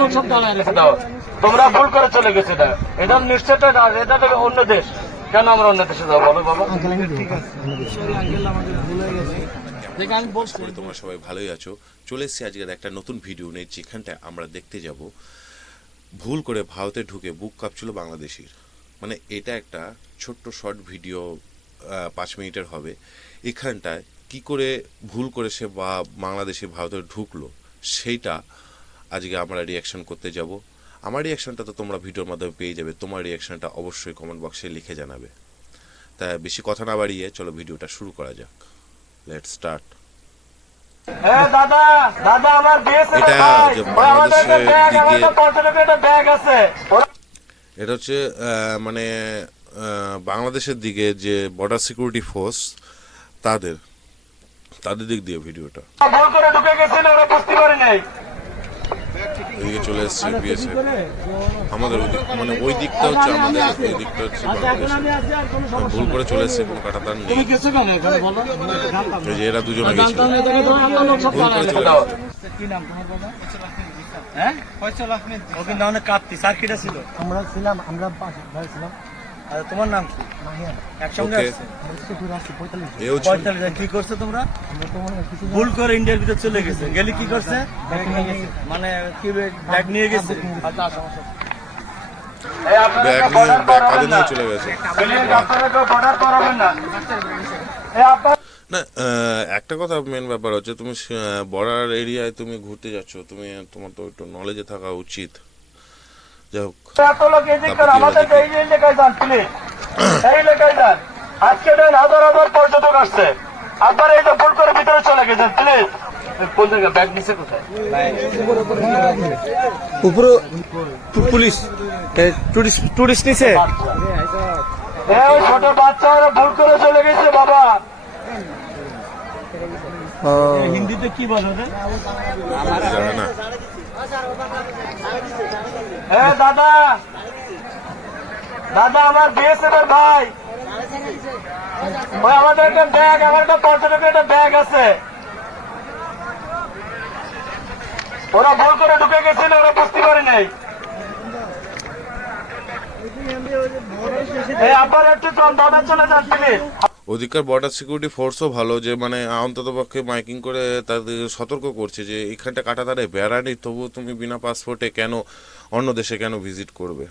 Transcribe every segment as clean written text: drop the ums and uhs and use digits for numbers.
লোক সব দাঁড়ায় রেখে দাও। তোমরা ভুল করে চলে গেছে। এটা নিশ্চয় এটা অন্য দেশ। কেন আমরা অন্য দেশে যাবো বলো বাবা? ঠিক আছে, আমাদের ভুল হয়ে গেছে। তোমরা সবাই ভালোই আছো। চলে এসেছি আজকের একটা নতুন ভিডিও নিয়ে, যেখানটা আমরা দেখতে যাব ভুল করে ভারতে ঢুকে বুক কাঁপছিল বাংলাদেশির। মানে এটা একটা ছোট্ট শর্ট ভিডিও, 5 মিনিটের হবে। এখানটায় কি করে ভুল করে সে বা বাংলাদেশি ভারতে ঢুকলো সেইটা আজকে আমরা রিয়াকশন করতে যাব। আমার রিয়াকশনটা তো তোমরা ভিডিওর মাধ্যমে পেয়ে যাবে, তোমার রিয়াকশনটা অবশ্যই কমেন্ট বক্সে লিখে জানাবে। তাই বেশি কথা না বাড়িয়ে চলো ভিডিওটা শুরু করা যাক। Let's start. এটা যে বাংলাদেশের দিকে, এটা হচ্ছে মানে বাংলাদেশের দিকে যে বর্ডার সিকিউরিটি ফোর্স তাদের দিক দিয়ে ভিডিওটা। এদিকে চলে এসছে বিএসএফ, আমাদের মানে ওই দিকটা হচ্ছে আমাদের, এই দিকটা হচ্ছে বাংলাদেশ। ভুল করে চলে এসছে, কোনো কাটাতার নেই। এই যে এরা দুজনে গেছিল, ভুল করে চলে এসছে। তোমার নাম কি? একসঙ্গে কি করছে তোমরা? ভুল করে ইন্ডিয়ার ভিতরে চলে গেছে, গেলে কি করছে? মানে কি ব্যাগ নিয়ে গেছে, কাঁধে নিয়ে চলে গেছে। না, একটা কথা মেন ব্যাপার হচ্ছে, তুমি বর্ডার এরিয়ায় তুমি ঘুরতে যাচ্ছ, তুমি তোমার তো একটু নলেজে থাকা উচিত। যাই হোক, আজকে হাজার হাজার পর্যটক আসছে, আপনারা এটা ভুল করে ভিতরে চলে গেছেন। প্লিজ, কোন জায়গায় ব্যাগ নিচে কোথায়? উপরে পুলিশ টুরিস্ট নিচে। ছোট বাচ্চারা ভুল করে চলে গেছে বাবা। হিন্দিতে কি বলে? দাদা দাদা, আমার বিএসএফ এর ভাই, আমাদের একটা ব্যাগ, আমার একটা পর্যটকের একটা ব্যাগ আছে। ওরা ভুল করে ঢুকে গেছিল, ওরা বুঝতে পারে নাই। আপনার একটু দাদা চলে যান প্লিজ। ওদিককার বর্ডার সিকিউরিটি ফোর্সও ভালো, যে মানে অন্তত পক্ষে মাইকিং করে তাদের সতর্ক করছে যে এখানটা কাটাতারে বেড়া নেই, তবুও তুমি বিনা পাসপোর্টে কেন অন্য দেশে কেন ভিজিট করবে,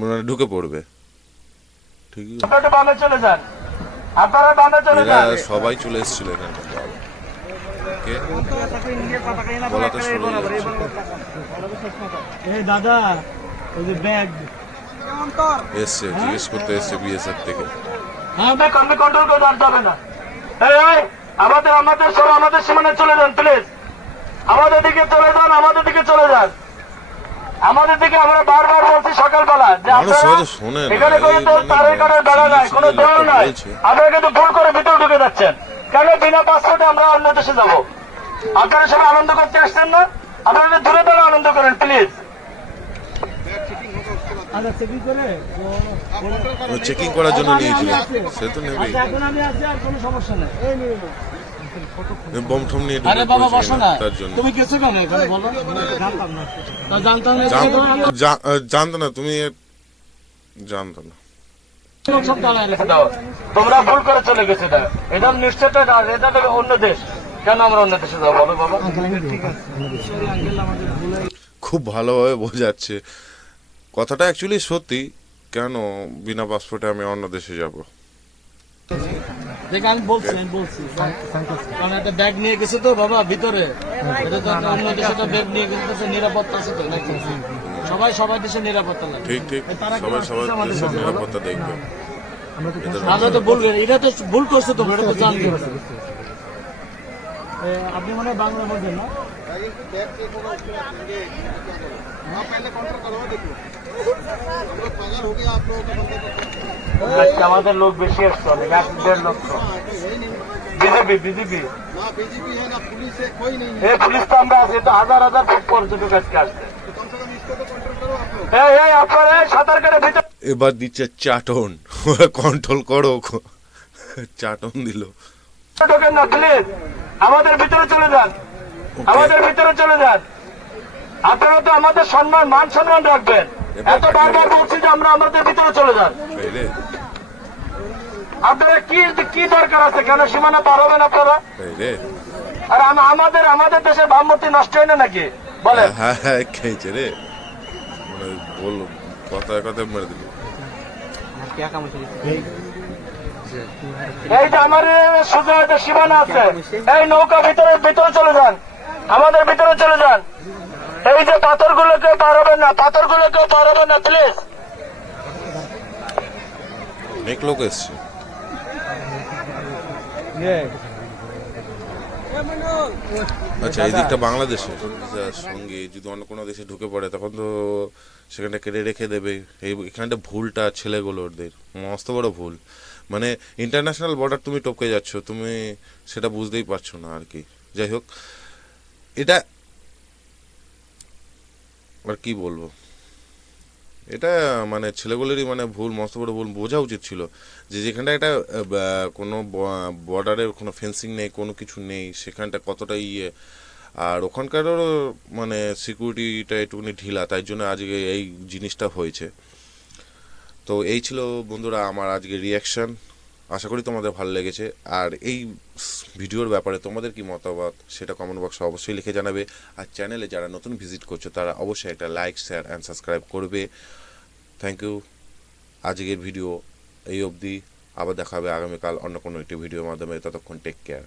মানে ঢুকে পড়বে। ঠিক আছে, চলে যান, আপনারা বামে চলে যান। সবাই চলে এসেছিল এখানটা, বলা তো শুরু দাদা ওই যে ব্যাগ এসছে, জিজ্ঞেস করতে এসছে বিএসএফ থেকে। কন্ট্রোল করে আনতে হবে না। আমাদের আমাদের সীমানায় চলে যান প্লিজ, আমাদের দিকে চলে যান, আমাদের দিকে চলে যান, আমাদের দিকে। আমরা বারবার বলছি সকালবেলা যে এখানে কোনো তারের কাটার বেড়া নাই, কোনো দেওয়াল নাই, আপনারা কিন্তু ভুল করে ভিতরে ঢুকে যাচ্ছেন। কেন বিনা পাসপোর্টে আমরা অন্য দেশে যাবো? আপনারা সবাই আনন্দ করতে আসছেন না? আপনারা দূরে দূরে আনন্দ করেন প্লিজ। চেকিং করার জন্য নিয়েছিল, সে তো নেবেই। বম ঠম নিয়ে তার জন্য জানতো না, তুমি জানতো না। তোমরা ভুল করে চলে গেছে। এটা নিশ্চয় এটা অন্য দেশ। কেন আমরা অন্য দেশে যাবো বলো বাবা? খুব ভালোভাবে বোঝাচ্ছে কথাটা, অ্যাকচুয়ালি সত্যি। কেন বিনা পাসপোর্টে আমি অন্য দেশে যাব? আমি বলছি কারণ একটা ব্যাগ নিয়ে গেছে তো বাবা ভিতরে, অন্য দেশে তো ব্যাগ নিয়ে গেছে, নিরাপত্তা আছে তো নাকি? সবাই দেশের নিরাপত্তা লাগে। ঠিক সবাই দেশের নিরাপত্তা দেখবে। আমরা তো বলবেন, এটা তো ভুল করছে, তো এটা তো জানতে হবে। আপনি মনে হয় বাংলা বলবেন না? আমাদের লোক বেশি আসছে, 1.5 লক্ষ। বিজেপি পুলিশ তো আমরা আছি, তো হাজার হাজার পর্যটক আজকে আসছে। সাঁতার কাটে ভিতরে এবার দিচ্ছে চাটন, কন্ট্রোল করো। চাটন দিল। না প্লিজ, আমাদের ভিতরে চলে যান, আমাদের ভিতরে চলে যান। আপনারা তো আমাদের সম্মান মান সম্মান রাখবেন। এত বারবার বলছি যে আমরা আমাদের ভিতরে চলে যান। তাইলে আপনারা কি দরকার আছে? কেন সীমানা পার হবেন আপনারা? তাইলে আর আমাদের দেশের ভাবমূর্তি নষ্ট হয় না নাকি বলেন? হ্যাঁ হ্যাঁ খেয়েছে রে, মানে বল কথা কথা মেরে দিল। এই যে আমার সোজা একটা সীমানা আছে, এই নৌকা ভিতরে চলে যান, আমাদের ভিতরে চলে যান। এই যে পাথরগুলো কেউ পার হবেন না, পাথরগুলো কেউ পার হবেন না প্লিজ। অনেক লোক এসছে। আচ্ছা, এই দিকটা বাংলাদেশের সঙ্গে যদি অন্য কোনো দেশে ঢুকে পড়ে তখন তো সেখানটা কেটে রেখে দেবে। এখানটা ভুলটা ছেলেগুলোদের মস্ত বড় ভুল, মানে ইন্টারন্যাশনাল বর্ডার তুমি টপকে যাচ্ছ, তুমি সেটা বুঝতেই পারছো না আর কি। যাই হোক, এটা আর কি বলবো, এটা মানে ছেলেগুলোরই মানে ভুল, মস্ত বড় ভুল। বোঝা উচিত ছিল যে যেখানটা একটা কোনো বর্ডারের কোনো ফেন্সিং নেই, কোনো কিছু নেই, সেখানটা কতটা আর ওখানকারও মানে সিকিউরিটিটা একটুখানি ঢিলা, তাই জন্য আজকে এই জিনিসটা হয়েছে। তো এই ছিল বন্ধুরা আমার আজকে রিয়াকশান। আশা করি তোমাদের ভালো লেগেছে। আর এই ভিডিওর ব্যাপারে তোমাদের কি মতামত সেটা কমেন্ট বক্সে অবশ্যই লিখে জানাবে। আর চ্যানেলে যারা নতুন ভিজিট করছো তারা অবশ্যই একটা লাইক, শেয়ার অ্যান্ড সাবস্ক্রাইব করবে। Thank you. আজকের ভিডিও এই অবধি, আবার দেখা হবে আগামীকাল অন্য কোনো একটি ভিডিওর মাধ্যমে। ততক্ষণ টেক কেয়ার।